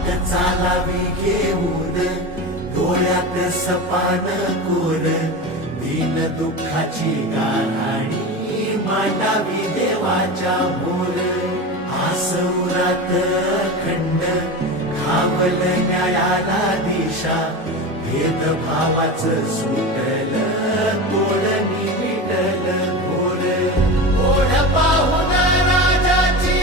वाट चालावी घेऊन डोळ्यात सपान कोर, दीन दुःखाची गाऱ्हाणी मांडावी देवाच्या मोर. आसुरात खंड खावल न्यायाला दिशा, भेदभावाचं सुटल तोडणी विटल घोर. ओढ पाहून राजाची,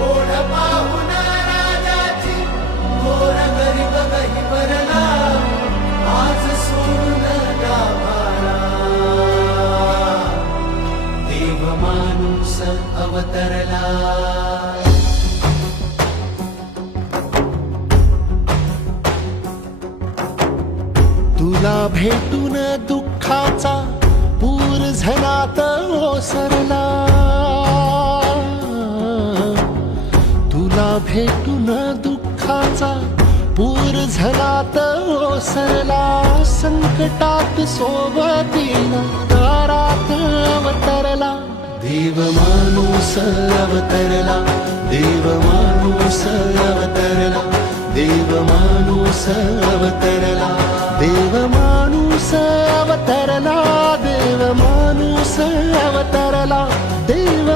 ओढ पाहून राजाची, घोर गरीब गहिवरला आज सोडून गाभारा. देव माणूस अवतरला. तुला भेटून दुःखाचा पूर झनात ओसरला, तुला भेटून दुःखाचा पूर झनात ओसरला. संकटात सोबतीला दारात अवतरला. देव माणूस अवतरला, देव माणूस अवतरला, देव माणूस अवतरला, देव माणूस अवतरला, देव माणूस अवतरला, देव